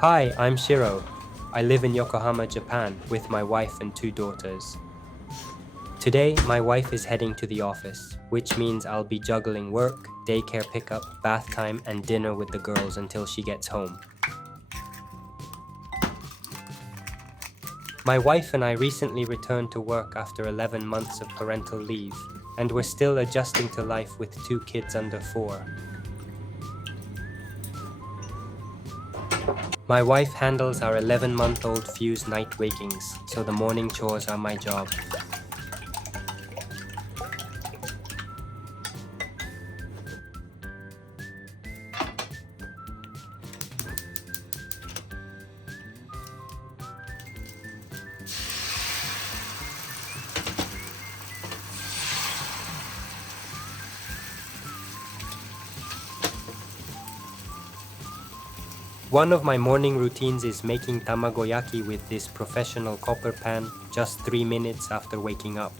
Hi, I'm Shiro. I live in Yokohama, Japan, with my wife and 2 daughters. Today, my wife is heading to the office, which means I'll be juggling work, daycare pickup, bath time, and dinner with the girls until she gets home. My wife and I recently returned to work after 11 months of parental leave, and we're still adjusting to life with 2 kids under 4. My wife handles our 11-month-old Fuse night wakings, so the morning chores are my job. One of my morning routines is making Tamagoyaki with this professional copper pan just 3 minutes after waking up.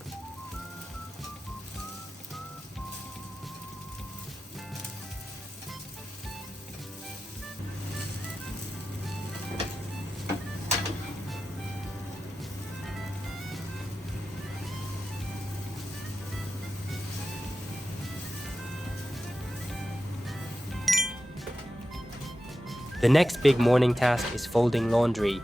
The next big morning task is folding laundry.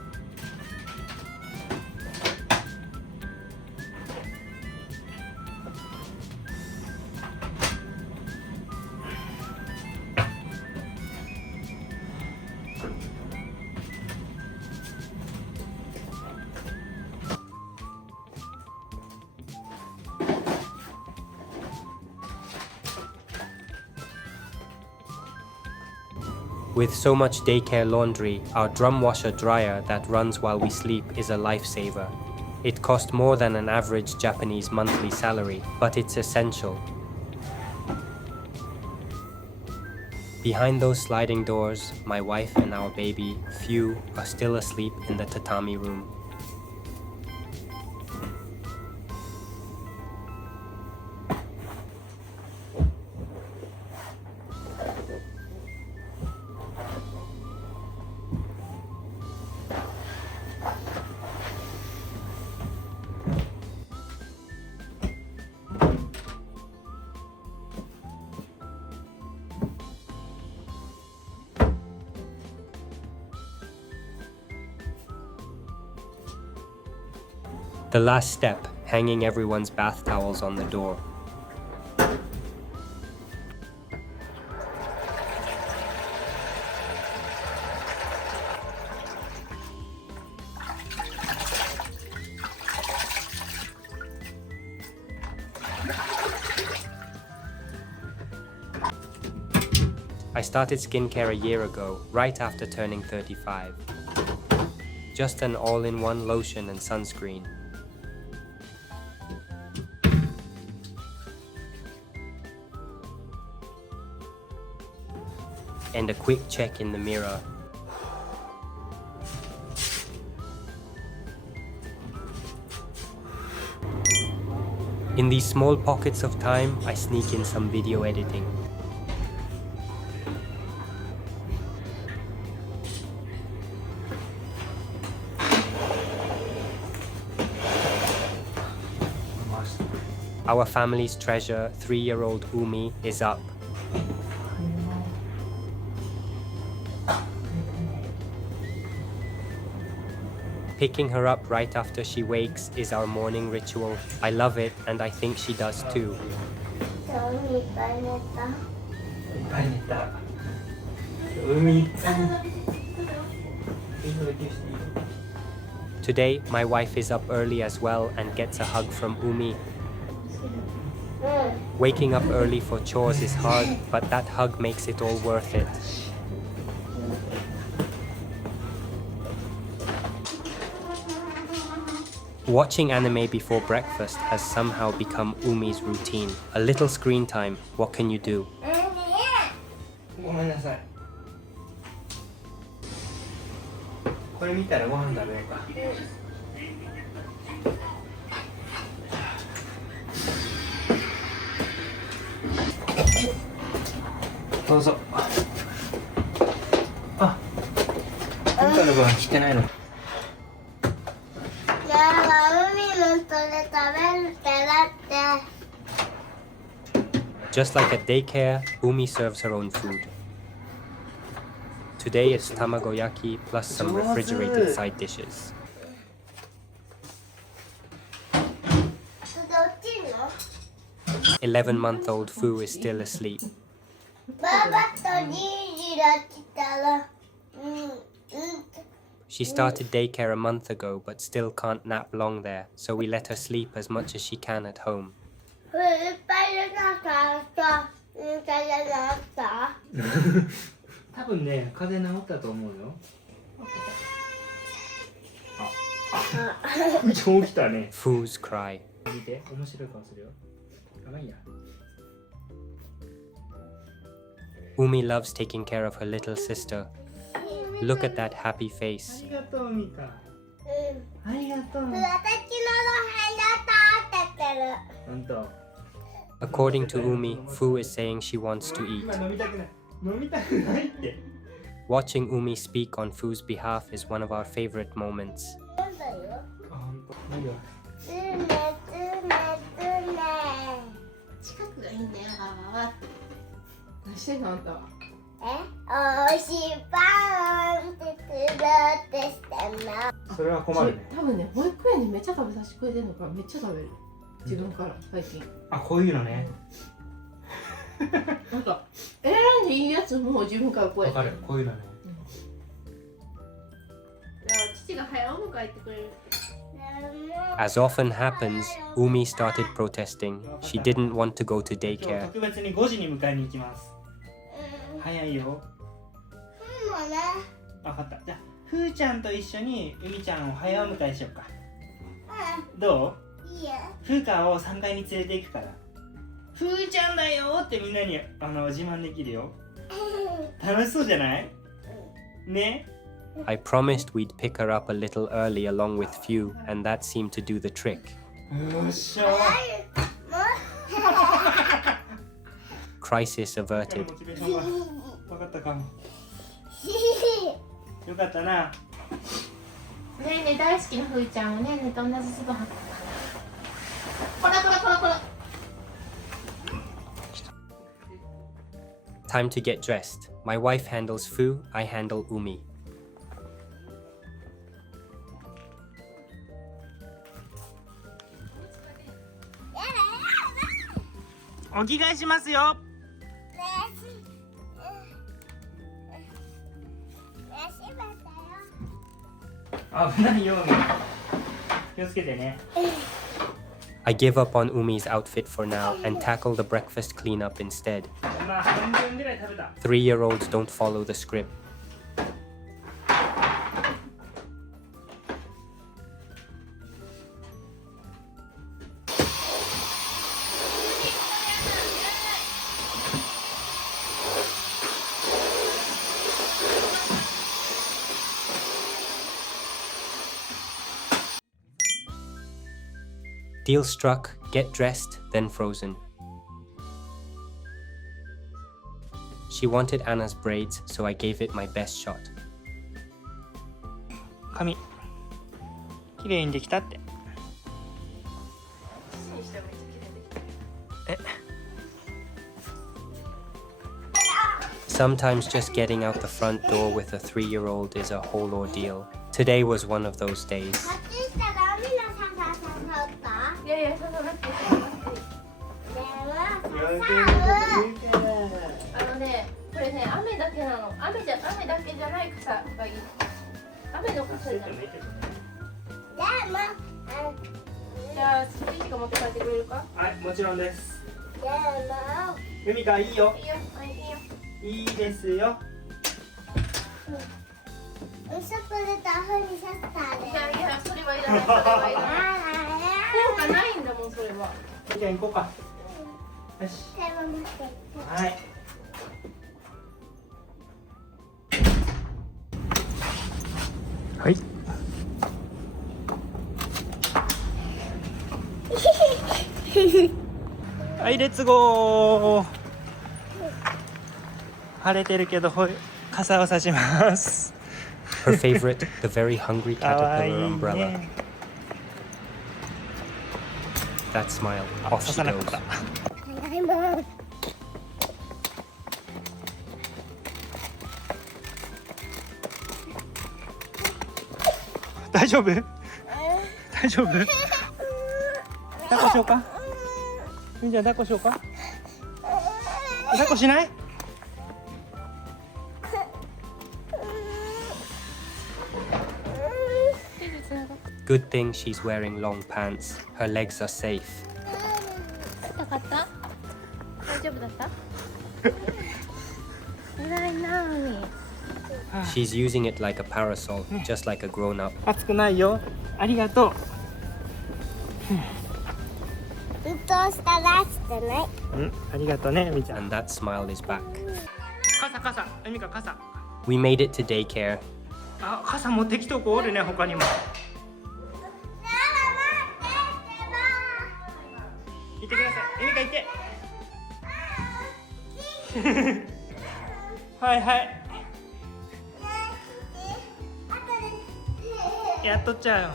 With so much daycare laundry, our drum washer dryer that runs while we sleep is a lifesaver. It costs more than an average Japanese monthly salary, but it's essential. Behind those sliding doors, my wife and our baby, Few, are still asleep in the tatami room. The last step, hanging everyone's bath towels on the door. I started skincare a year ago, right after turning 35. Just an all-in-one lotion and sunscreen. And a quick check in the mirror. In these small pockets of time, I sneak in some video editing. Our family's treasure, 3-year-old Umi, is up. Picking her up right after she wakes is our morning ritual. I love it, and I think she does too. Today, my wife is up early as well and gets a hug from Umi. Waking up early for chores is hard, but that hug makes it all worth it. Watching anime before breakfast has somehow become Umi's routine. A little screen time, what can you do? ごめんなさい。これ見たらご飯食べようか。どうぞ。あ、今回のご飯切ってないの。Just like at daycare, Umi serves her own food. Today it's Tamagoyaki plus some refrigerated side dishes. 11-month-old Fu is still asleep. She started daycare a month ago but still can't nap long there, so we let her sleep as much as she can at home. 多分ね、風邪治ったと思うよ。あ、超起きたね。Fu's cry. 見て、面白い顔するよ。あ、まあいいや。Umi loves taking care of her little sister. Look at that happy face. ありがとう、ミカ。ありがとう。本当。According to Umi, Fu is saying she wants to eat. 今飲みたくない。飲みたくないって。Watching Umi speak on Fu's behalf is one of our favorite moments. あ、本当。いいよ。近くがいいんだよ、ああ。何してんのあんたは。それは困るね。多分ね、保育園でめっちゃ食べさせてくれてるのからめっちゃ食べる。自分から最近。あ、こういうのね。なんか選んでいいやつも自分からこうやって。わかる。こういうのね。だから父が早お迎えてくれる。As often happens, Umi started protesting. She didn't want to go to 今日 daycare. 特別に5時に迎えに行きます。早いよ。わかった。じゃあ、ふーちゃんと一緒にうみちゃんを早お迎えしようか。どう？ふーかを3階に連れて行くから。ふーちゃんだよってみんなに自慢できるよ。楽しそうじゃない？ね。I promised we'd pick her up a little early along with Fu, and that seemed to do the trick. よっしゃ。 Crisis averted. モチベーションが分かったかも。よかったな。ねえねえ大好きなふーちゃんをねえねえと同じズボン履く。こらこらこらこら。Time to get dressed. My wife handles Fu, I handle Umi. お着替えしますよ。危ないよ。気をつけてね。I give up on Umi's outfit for now and tackle the breakfast cleanup instead. まあ半分ぐらい食べた。 3-year-olds don't follow the script. Deal struck, get dressed, then frozen. She wanted Anna's braids, so I gave it my best shot. 髪きれいにできたって。Sometimes just getting out the front door with a 3-year-old is a whole ordeal. Today was one of those days. いやいや、そうなってこれね、雨だけなの。雨だけじゃない傘がいい。雨の傘じゃない。じゃあ、スピーチが持って帰ってくれるか？はい、もちろんです。ゆみかいいよ。いいよ、はい、いいよ。いいですよ。じゃあ、いや、それはいらない。それはいらない。効果ないんだもん、それは。じゃあ行こうか。よし。はい。はい。はい、レッツゴー。晴れてるけど傘を差します。 Her favorite, the very hungry かわいい caterpillar umbrella. ね。 That smile, あ、 off 刺 she さなか goes. った。大丈夫？大丈夫？抱っこしようか？みんちゃん抱っこしようか？抱っこしない？ Good thing she's wearing long pants. Her legs are safe. 痛かった？大丈夫だった？偉いな海。 She's using it like a parasol, just like a grown-up. 暑くないよ。ありがとう。うん、ありがとうね、みちゃん。 And that smile is back. 傘、エミカ傘。 We made it to daycare. あ、傘持ってきとこおるね、他にも。行ってください、エミカ行って。はいはい。やっとっちゃうよ。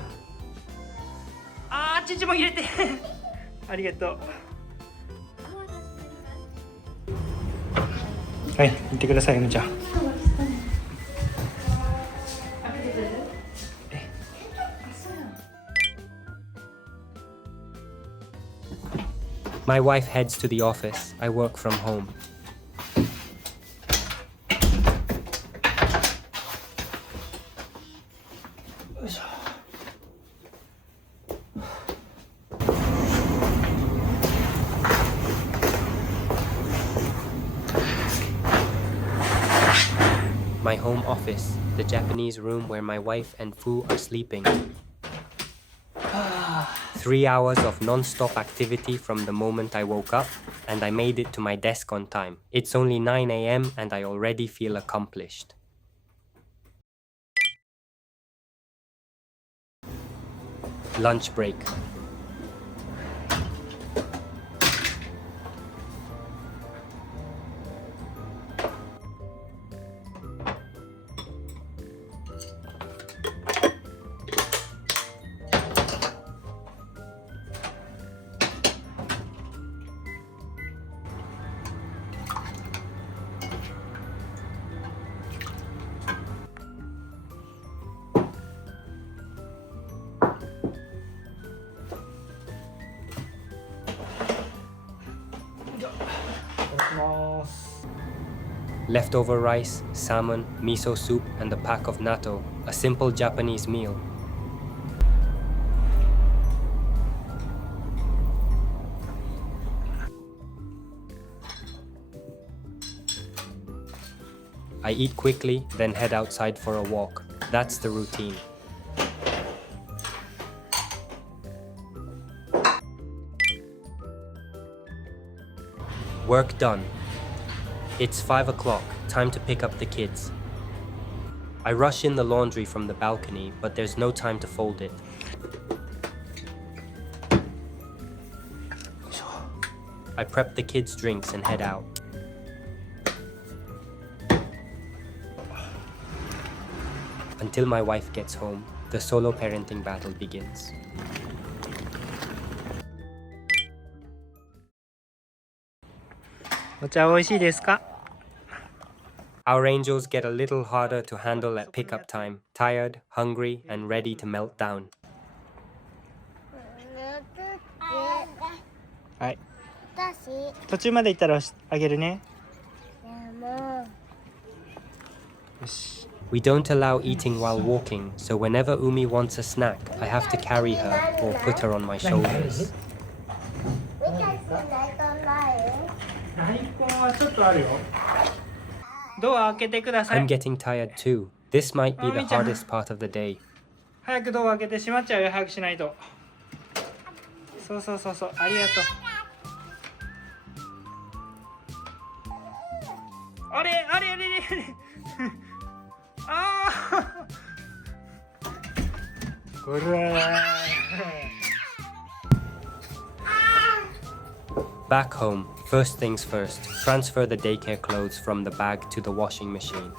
あー、父も入れて。ありがとう。はい、行ってください、エミちゃん。 My wife heads to the office. I work from home. My home office, the Japanese room where my wife and Fu are sleeping. 3 hours of non-stop activity from the moment I woke up, and I made it to my desk on time. It's only 9 a.m. and I already feel accomplished. Lunch break. Leftover rice, salmon, miso soup, and a pack of natto, a simple Japanese meal. I eat quickly, then head outside for a walk. That's the routine. Work done. It's 5 o'clock, time to pick up the kids. I rush in the laundry from the balcony, but there's no time to fold it. I prep the kids' drinks and head out. Until my wife gets home, the solo parenting battle begins. Our angels get a little harder to handle at pickup time, tired, hungry, and ready to melt down. はい。途中まで行ったらあげるね。よし。 We don't allow eating while walking, so whenever Umi wants a snack, I have to carry her or put her on my shoulders. 大根はちょっとあるよ。ドア開けてください。 I'm getting tired too. This might be the hardest part of the day. 早くドア開けて閉まっちゃうよ。早くしないと。そうそうそうそう。ありがとう。あれあれあれあれ。ああ。こら。 Back home, First things first, transfer the daycare clothes from the bag to the washing machine.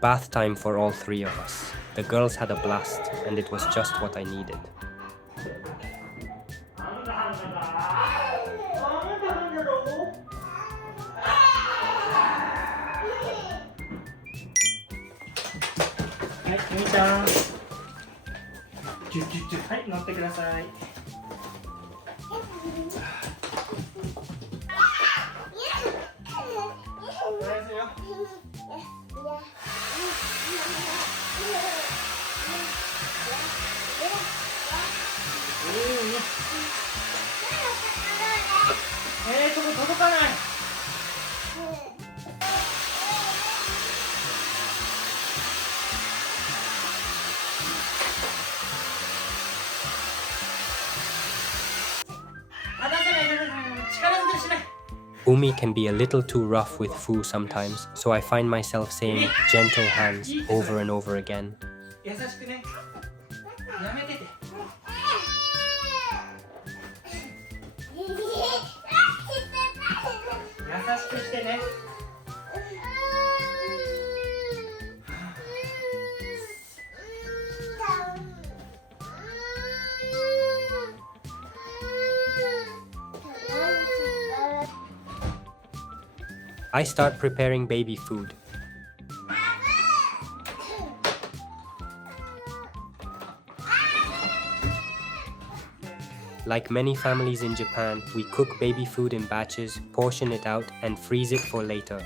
Bath time for all three of us. The girls had a blast, and it was just what I needed. Umi can be a little too rough with Fu sometimes, so I find myself saying gentle hands over and over again. I start preparing baby food. Like many families in Japan, we cook baby food in batches, portion it out, and freeze it for later.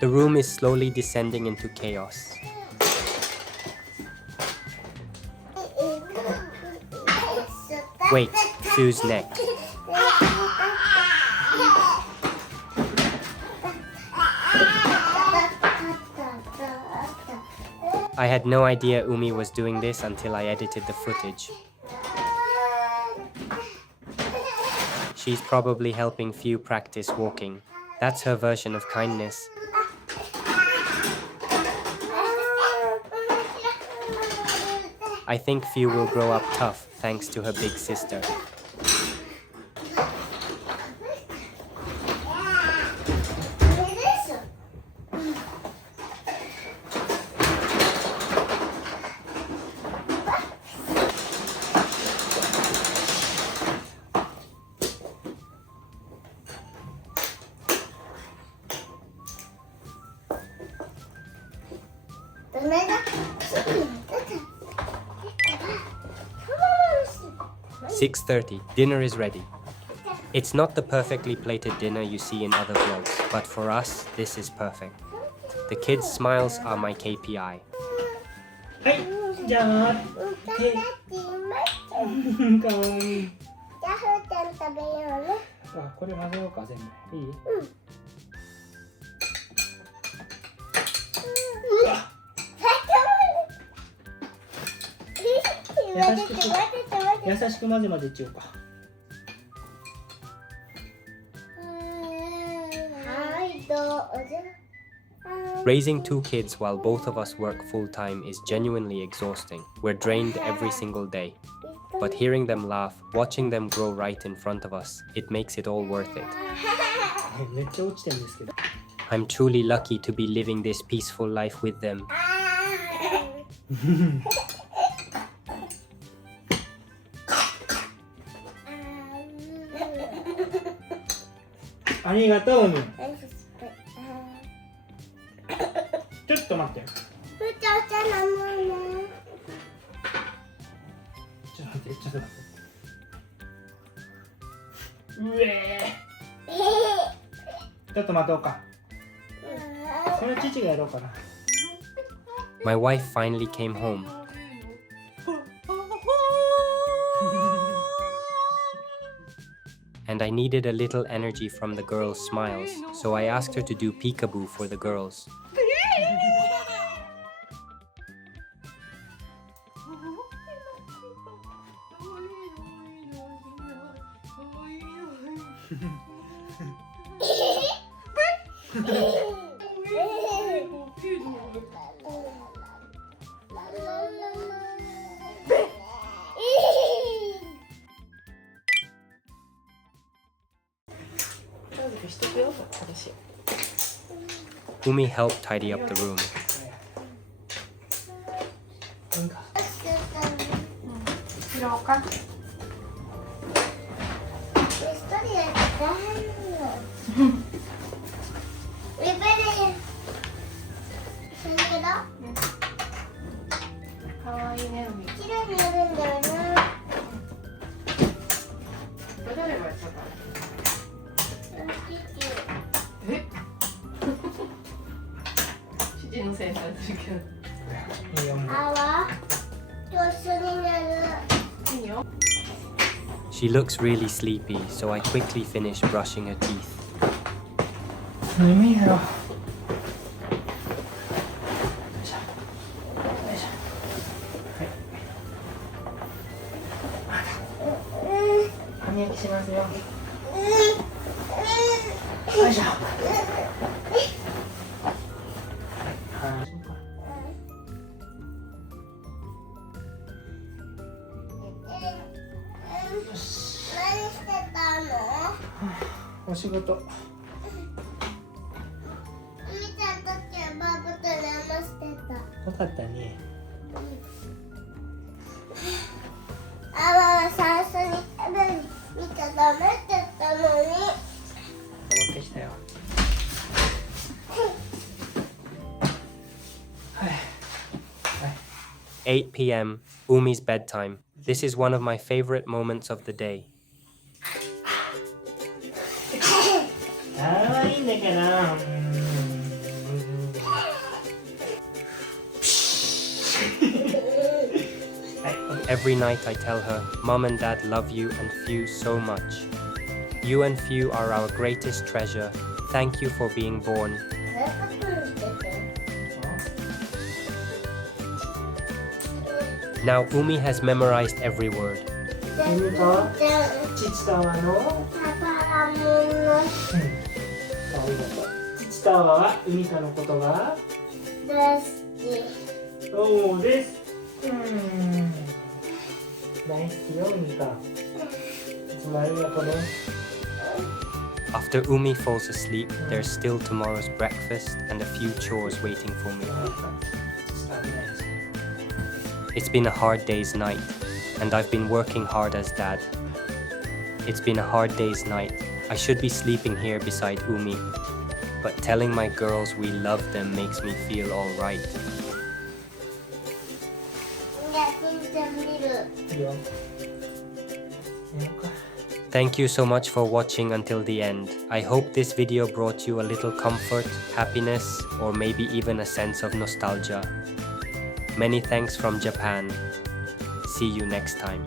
The room is slowly descending into chaos. Wait, Fu's neck. I had no idea Umi was doing this until I edited the footage. She's probably helping Fu practice walking. That's her version of kindness. I think Fu will grow up tough thanks to her big sister. "6:30, dinner is ready." It's not the perfectly plated dinner you see in other vlogs, but for us, this is perfect. The kids' smiles are my KPI. はい、じゃあ、手。かわいい。じゃあ、ふーちゃん食べようね。あ、これ混ぜようか、全部。いい？うわ。優しく混ぜ混ぜちゃうか。はい、どうぞ。Raising two kids while both of us work full-time is genuinely exhausting. We're drained every single day. But hearing them laugh, watching them grow right in front of us, it makes it all worth it. めっちゃ落ちてるんですけど。I'm truly lucky to be living this peaceful life with them. ありがとうに。ちょっと待って。ふーちゃんお茶飲むね。ちょっと待って、ちょっと待って。うえー。ちょっと待とうか。それ父がやろうかな。My wife finally came home. And I needed a little energy from the girls' smiles, so I asked her to do peekaboo for the girls. Umi helped tidy up the room. 切ろうか。かわいいね、海。綺麗になるんだよな。どれがやったか。え父のせいにされてるけど。いいよもうあわ、と一緒になる。いいよ。 She looks really sleepy, so I quickly finish brushing her teeth. 眠いやろ。よいしょ。よいしょ。はい。歯磨きしますよ。よいしょ。はい。よし。何してたの？お仕事。みーちゃんときはバブと話してた。よかったね。あわは最初に食べに見ちゃダメって言ったのに。持ってきたよ。はい。はい。 8 p.m. Umi's bedtime. This is one of my favorite moments of the day. 可愛いんだけど。Every night I tell her, Mom and Dad love you and Few so much. You and Few are our greatest treasure. Thank you for being born. Now Umi has memorized every word. 海と父とはの。パパラモンのありがとう。父とは海とのことが。大好き。そうです。大好きよ海か。いつもありがとうね。 After Umi falls asleep, there's still tomorrow's breakfast and a few chores waiting for me. It's been a hard day's night, and I've been working hard as Dad. It's been a hard day's night. I should be sleeping here beside Umi, but telling my girls we love them makes me feel all right. じゃあしんちゃん見る。いいよ。寝ようか。 Thank you so much for watching until the end. I hope this video brought you a little comfort, happiness, or maybe even a sense of nostalgia. Many thanks from Japan. See you next time.